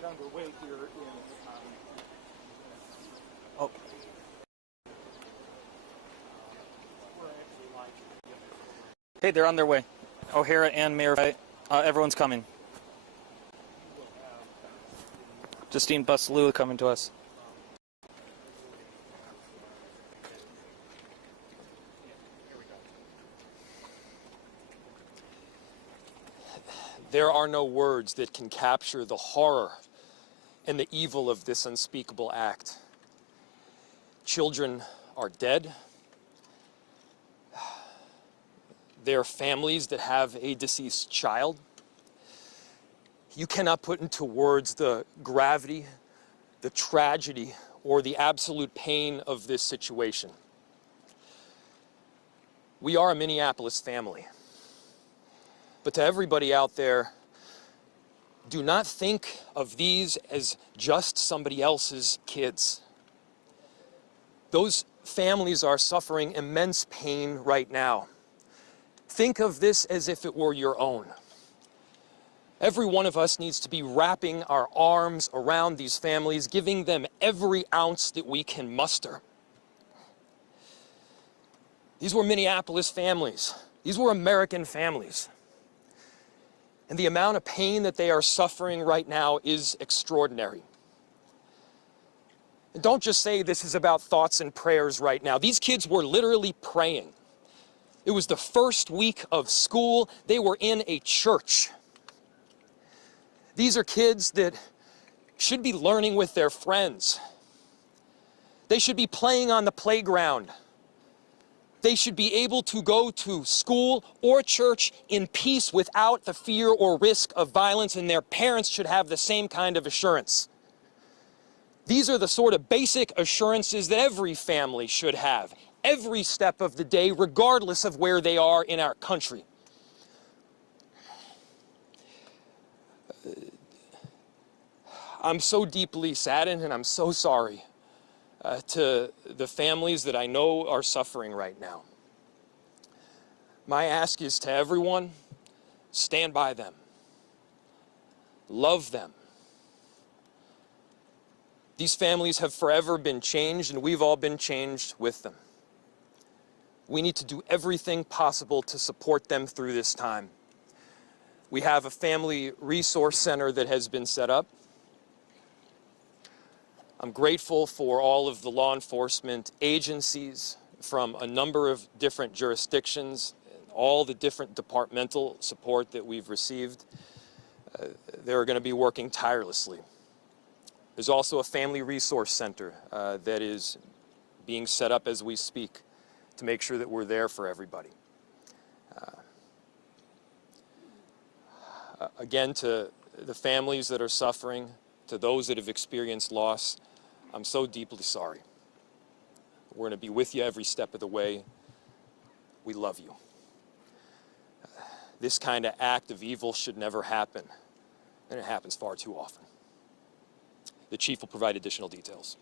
get underway here in... Oh. Hey, they're on their way. O'Hara and Mayor, everyone's coming. Justine Bussalou coming to us. There are no words that can capture the horror and the evil of this unspeakable act. Children are dead. There are families that have a deceased child. You cannot put into words the gravity, the tragedy, or the absolute pain of this situation. We are a Minneapolis family. But to everybody out there, do not think of these as just somebody else's kids. Those families are suffering immense pain right now. Think of this as if it were your own. Every one of us needs to be wrapping our arms around these families, giving them every ounce that we can muster. These were Minneapolis families. These were American families. And the amount of pain that they are suffering right now is extraordinary. And don't just say this is about thoughts and prayers right now. These kids were literally praying. It was the first week of school. They were in a church. These are kids that should be learning with their friends. They should be playing on the playground. They should be able to go to school or church in peace without the fear or risk of violence, and their parents should have the same kind of assurance. These are the sort of basic assurances that every family should have, every step of the day, regardless of where they are in our country. I'm so deeply saddened, and I'm so sorry to the families that I know are suffering right now. My ask is to everyone, stand by them. Love them. These families have forever been changed, and we've all been changed with them. We need to do everything possible to support them through this time. We have a family resource center that has been set up. I'm grateful for all of the law enforcement agencies from a number of different jurisdictions, and all the different departmental support that we've received. They're going to be working tirelessly. There's also a family resource center that is being set up as we speak to make sure that we're there for everybody. Again, to the families that are suffering, to those that have experienced loss, I'm so deeply sorry. We're going to be with you every step of the way. We love you. This kind of act of evil should never happen, and it happens far too often. The chief will provide additional details.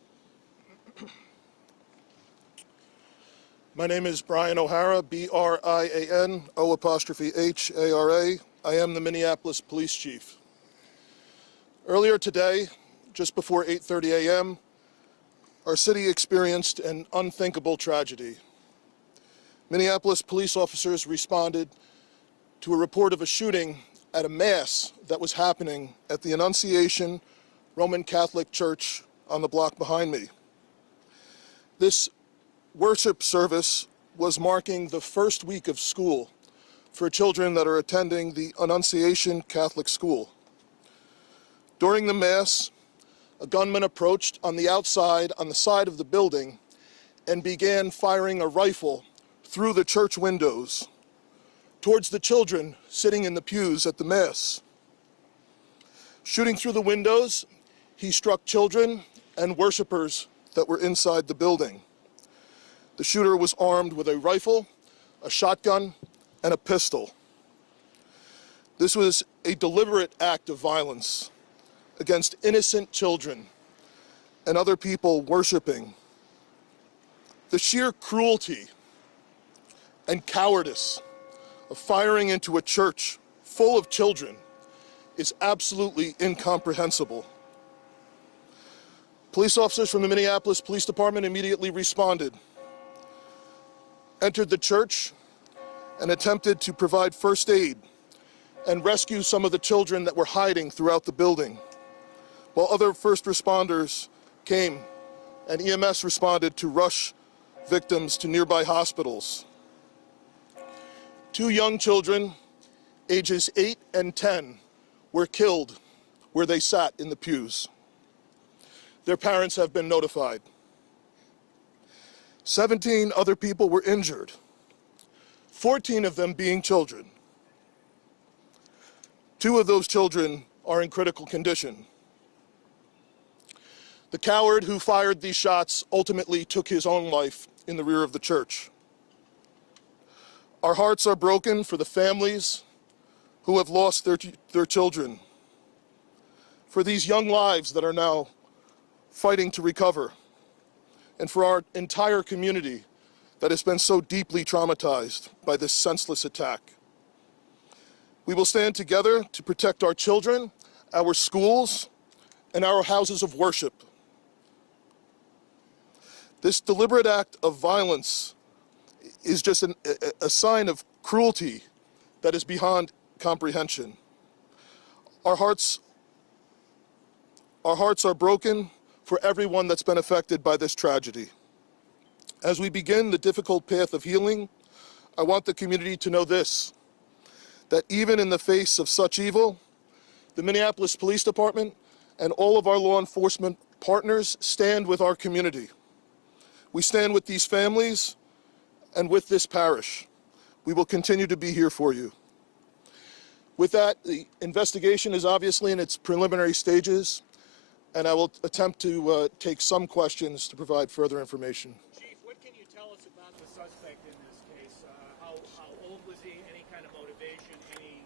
My name is Brian O'Hara, B-R-I-A-N, O''H-A-R-A. I am the Minneapolis Police Chief. Earlier today, just before 8:30 a.m., our city experienced an unthinkable tragedy. Minneapolis police officers responded to a report of a shooting at a mass that was happening at the Annunciation Roman Catholic Church on the block behind me. This worship service was marking the first week of school for children that are attending the Annunciation Catholic School. During the mass, a gunman approached on the outside, on the side of the building, and began firing a rifle through the church windows towards the children sitting in the pews at the mass. Shooting through the windows, he struck children and worshipers that were inside the building. The shooter was armed with a rifle, a shotgun, and a pistol. This was a deliberate act of violence against innocent children and other people worshiping. The sheer cruelty and cowardice of firing into a church full of children is absolutely incomprehensible. Police officers from the Minneapolis Police Department immediately responded, entered the church, and attempted to provide first aid and rescue some of the children that were hiding throughout the building, while other first responders came and EMS responded to rush victims to nearby hospitals. 2 young children, ages 8 and 10, were killed where they sat in the pews. Their parents have been notified. 17 other people were injured, 14 of them being children. 2 of those children are in critical condition. The coward who fired these shots ultimately took his own life in the rear of the church. Our hearts are broken for the families who have lost their children, for these young lives that are now fighting to recover, and for our entire community that has been so deeply traumatized by this senseless attack. We will stand together to protect our children, our schools, and our houses of worship. This deliberate act of violence is just a sign of cruelty that is beyond comprehension. Our hearts are broken for everyone that's been affected by this tragedy. As we begin the difficult path of healing, I want the community to know this, that even in the face of such evil, the Minneapolis Police Department and all of our law enforcement partners stand with our community. We stand with these families and with this parish. We will continue to be here for you. With that, the investigation is obviously in its preliminary stages, and I will attempt to take some questions to provide further information. Chief, what can you tell us about the suspect in this case? How old was he? Any kind of motivation? Any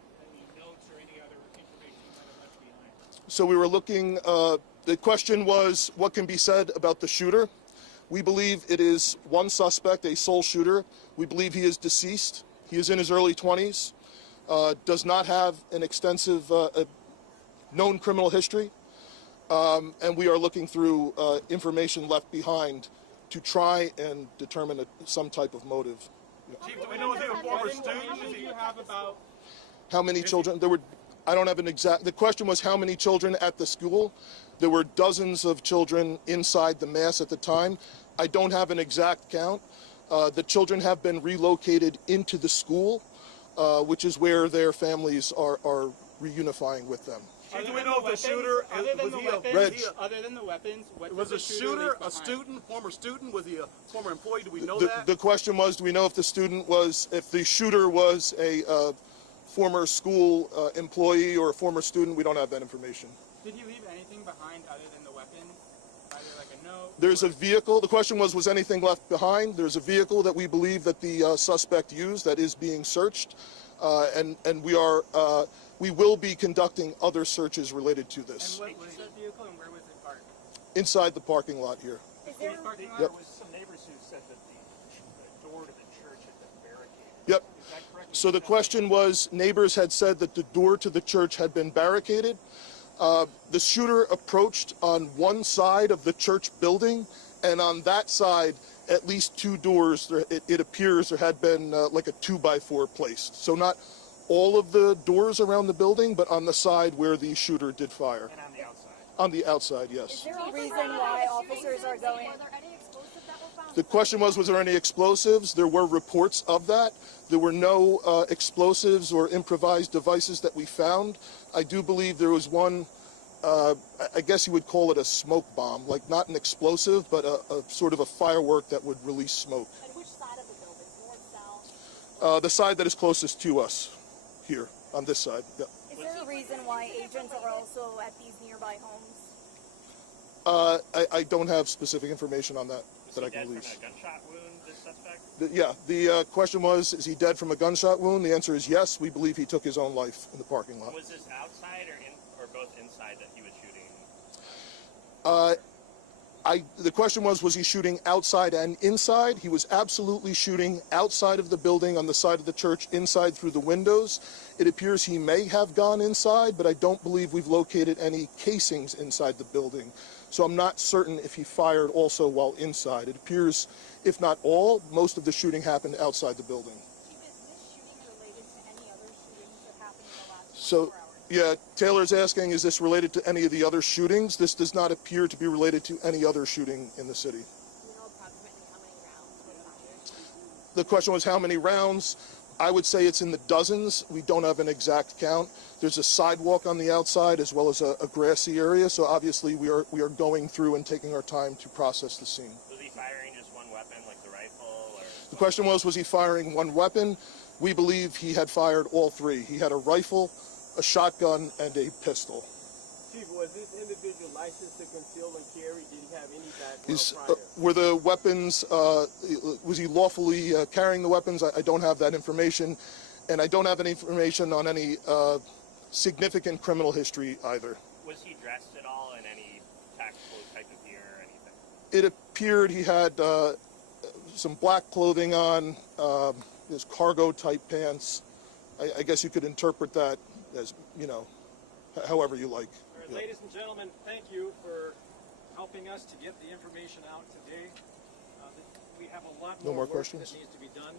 notes or any other information you might have left behind? So we were looking, the question was, what can be said about the shooter? We believe it is one suspect, a sole shooter. We believe he is deceased. He is in his early 20s, does not have an extensive known criminal history, and we are looking through information left behind to try and determine some type of motive. Chief, do we know if they were former students? Do you have about how many children? There were, I don't have an exact, the question was how many children at the school. There were dozens of children inside the mass at the time. I don't have an exact count. The children have been relocated into the school, which is where their families are reunifying with them. do we know if the shooter Other than the weapons, what was did the the shooter a behind? student, former student? Was he a former employee? Do we know that? The question was, do we know if the shooter was a former school employee or a former student? We don't have that information. Did he leave anything behind other than the weapon? Either like a note? There's a vehicle. The question was anything left behind? There's a vehicle that we believe that the suspect used that is being searched, and we will be conducting other searches related to this. And what was that vehicle and where was it parked? Inside the parking lot here. Is there a parking lot? Yep. There was some neighbors who said that the door to the church had been barricaded. Yep. Is that correct? So the question was, neighbors had said that the door to the church had been barricaded. The shooter approached on one side of the church building, and on that side, at least 2 doors, it appears there had been like a 2x4 placed. So not all of the doors around the building, but on the side where the shooter did fire. And on the outside. On the outside, yes. Is there a reason why officers are going? Are there any explosives that were found? The question was there any explosives? There were reports of that. There were no explosives or improvised devices that we found. I do believe there was one, I guess you would call it a smoke bomb, like not an explosive, but a sort of a firework that would release smoke. And which side of the building? North, south? The side that is closest to us, here, on this side. Yeah. Is there a reason why agents are also at these nearby homes? I don't have specific information on that I can release. From a gunshot wound, this suspect? The question was, is he dead from a gunshot wound? The answer is yes. We believe he took his own life in the parking lot. Was this outside or both inside that he was shooting? The question was he shooting outside and inside? He was absolutely shooting outside of the building on the side of the church, inside through the windows. It appears he may have gone inside, but I don't believe we've located any casings inside the building. So I'm not certain if he fired also while inside. It appears, if not all, most of the shooting happened outside the building. Chief, is this shooting related to any other shootings that happened in the last So, 24 hours? yeah, Taylor's asking, is this related to any of the other shootings? This does not appear to be related to any other shooting in the city. Do you know approximately how many rounds were fired? The question was how many rounds? I would say it's in the dozens. We don't have an exact count. There's a sidewalk on the outside as well as a grassy area, so obviously we are going through and taking our time to process the scene. Was he firing just one weapon, like the rifle? Or The question was he firing one weapon? We believe he had fired all three. He had a rifle, a shotgun, and a pistol. Chief, was this individual licensed to conceal and carry? Did he have any background prior? Were the weapons, was he lawfully carrying the weapons? I don't have that information, and I don't have any information on any significant criminal history either. was he dressed at all in any tactical type of gear or anything? It appeared he had some black clothing on, his cargo-type pants. I guess you could interpret that as, you know, however you like. All right, ladies and gentlemen, thank you for helping us to get the information out today. We have a lot No more work questions? that needs to be done.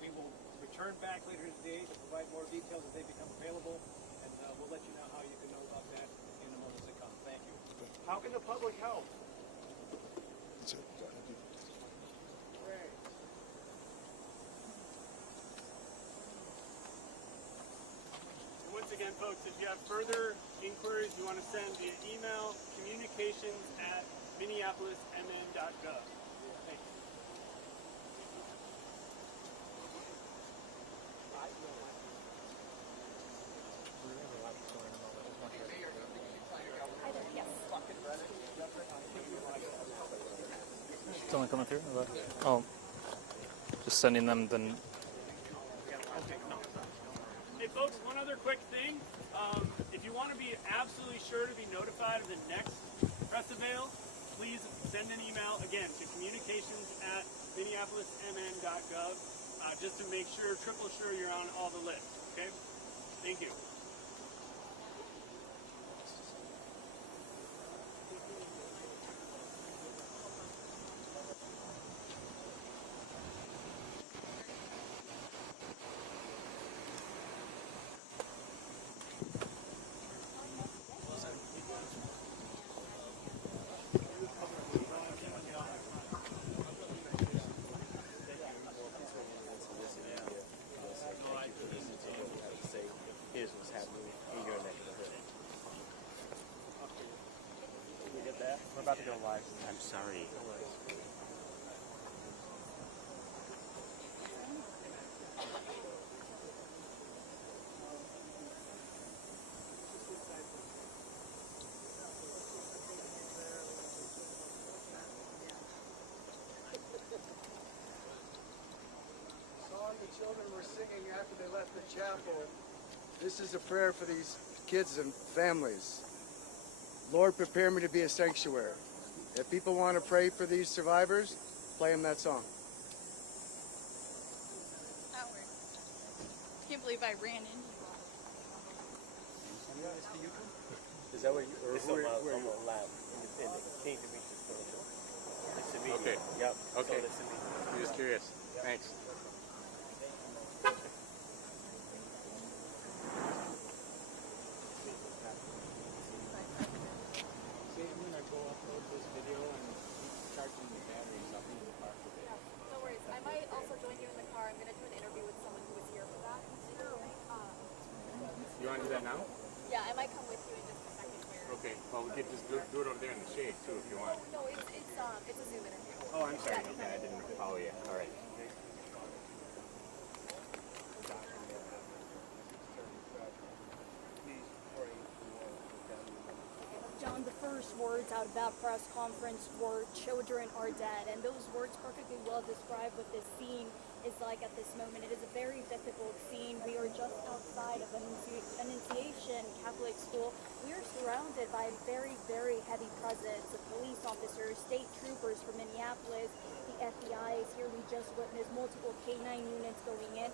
We will return back later today to provide more details as they become available, and we'll let you know how you can know about that in the moments to come. Thank you. How can the public help? That's it. Great. Once again, folks, if you have further inquiries you want to send via email, communications@minneapolismn.gov. Thank you. Yes. It's only coming through? Or what? Oh, just sending them the. Hey folks, one other quick thing. If you want to be absolutely sure to be notified of the next press avail, please send an email again to communications@minneapolismn.gov just to make sure, triple sure you're on all the lists. Okay? Thank you. Here's what's happening in your neck of the hood. We get that? We're about to go live. I'm sorry. Song the children were singing after they left the chapel. This is a prayer for these kids and families. Lord, prepare me to be a sanctuary. If people want to pray for these survivors, play them that song. That worked. Can't believe I ran into you. Is that what you, or It's on my lab, independent. King Demetrius Fellowship. Nice to meet you. Okay. Yep. Okay. So nice to meet you. I'm just curious. Thanks. No worries. I might also join you in the car. I'm going to do an interview with someone who was here for that. You want to do that now? Yeah, I might come with you in just a second here. Okay. Well, we could just do it over there in the shade too, if you want. No, it's a Zoom interview. Oh, I'm sorry. Okay, I didn't follow you. All right. John, the first words out of that press conference were "children are dead," and those words perfectly well describe what this scene is like at this moment. It is a very difficult scene. We are just outside of Annunciation Catholic School. We are surrounded by a very, very heavy presence of police officers, state troopers from Minneapolis. The FBI is here. We just witnessed multiple K-9 units going in.